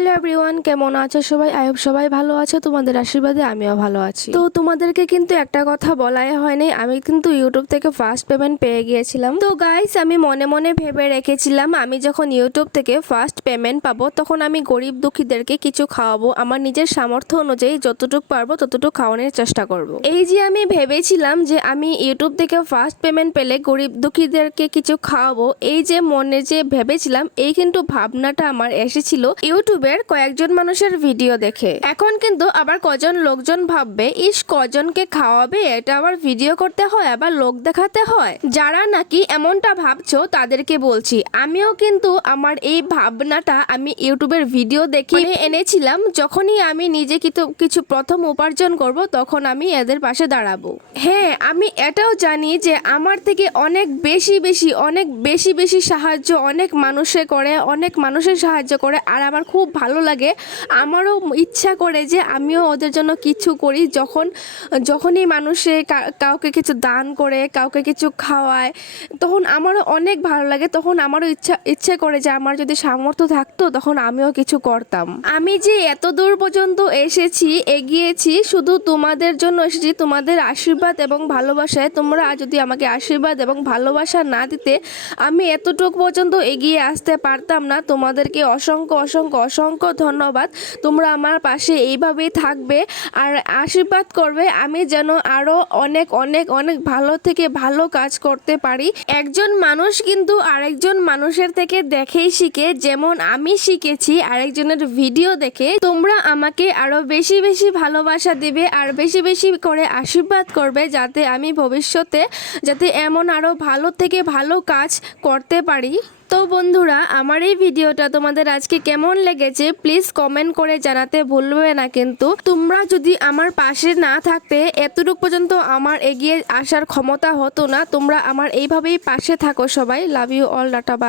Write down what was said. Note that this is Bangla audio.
হ্যালো এভরিওয়ান, কেমন আছো সবাই? আই হোপ সবাই ভালো আছো, তোমাদের আশীর্বাদে আমিও ভালো আছি। তো তোমাদেরকে কিন্তু একটা কথা বলাই হয়নি, আমি কিন্তু ইউটিউব থেকে ফার্স্ট পেমেন্ট পেয়ে গিয়েছিলাম। তো গাইস, আমি মনে মনে ভেবে রেখেছিলাম আমি যখন ইউটিউব থেকে ফার্স্ট পেমেন্ট পাবো তখন আমি গরিব দুঃখীদেরকে কিছু খাওয়াবো, আমার নিজের সামর্থ্য অনুযায়ী যতটুকু পারবো ততটুকু খাওয়ানোর চেষ্টা করব। এই যে আমি ভেবেছিলাম যে আমি ইউটিউব থেকে ফার্স্ট পেমেন্ট পেলে গরিব দুঃখীদেরকে কিছু খাওয়াবো, এই যে মনে যে ভেবেছিলাম, এই কিন্তু ভাবনাটা আমার এসেছিল ইউটিউবের কয়েকজন মানুষের ভিডিও দেখে। এখন কিন্তু আবার কজন লোকজন ভাববে, ইস কজনকে খাওয়াবে, এটা আবার ভিডিও করতে হয়, আবার লোক দেখাতে হয়। যারা নাকি এমনটা ভাবছো তাদেরকে বলছি, আমিও কিন্তু আমার এই ভাবনাটা আমি ইউটিউবের ভিডিও দেখে এনেছিলাম। যখনই আমি নিজে কিছু প্রথম উপার্জন করব তখন আমি এদের পাশে দাঁড়াবো। হ্যাঁ, আমি এটাও জানি যে আমার থেকে অনেক বেশি সাহায্য অনেক মানুষের সাহায্য করে, আর আমার খুব ভালো লাগে। আমারও ইচ্ছা করে যে আমিও ওদের জন্য কিছু করি। যখনই মানুষে কাউকে কিছু দান করে, কাউকে কিছু খাওয়ায়, তখন আমারও অনেক ভালো লাগে। তখন আমারও ইচ্ছে করে যে আমার যদি সামর্থ্য থাকতো তখন আমিও কিছু করতাম। আমি যে এত দূর পর্যন্ত এগিয়েছি শুধু তোমাদের জন্য এসেছি, তোমাদের আশীর্বাদ এবং ভালোবাসায়। তোমরা যদি আমাকে আশীর্বাদ এবং ভালোবাসা না দিতে আমি এতটুকু পর্যন্ত এগিয়ে আসতে পারতাম না। তোমাদেরকে অসংখ্য ধন্যবাদ। তোমরা আমার পাশে এইভাবেই থাকবে আর আশীর্বাদ করবে আমি যেন আরো অনেক ভালো থেকে ভালো কাজ করতে পারি। একজন মানুষ কিন্তু আরেকজন মানুষের থেকে দেখেই শিখে, যেমন আমি শিখেছি আরেকজনের ভিডিও দেখে। তোমরা আমাকে আরো বেশি ভালোবাসা দিবে আর বেশি করে আশীর্বাদ করবে, যাতে আমি ভবিষ্যতে এমন আরো ভালো থেকে ভালো কাজ করতে পারি। তো বন্ধুরা, আমার এই ভিডিওটা তোমাদের আজকে কেমন লেগেছে প্লিজ কমেন্ট করে জানাতে ভুলবে না। কিন্তু তোমরা যদি আমার পাশে না থাকতে এতটুকু পর্যন্ত আমার এগিয়ে আসার ক্ষমতা হতো না। তোমরা আমার এইভাবেই পাশে থাকো সবাই। Love you all, tata by.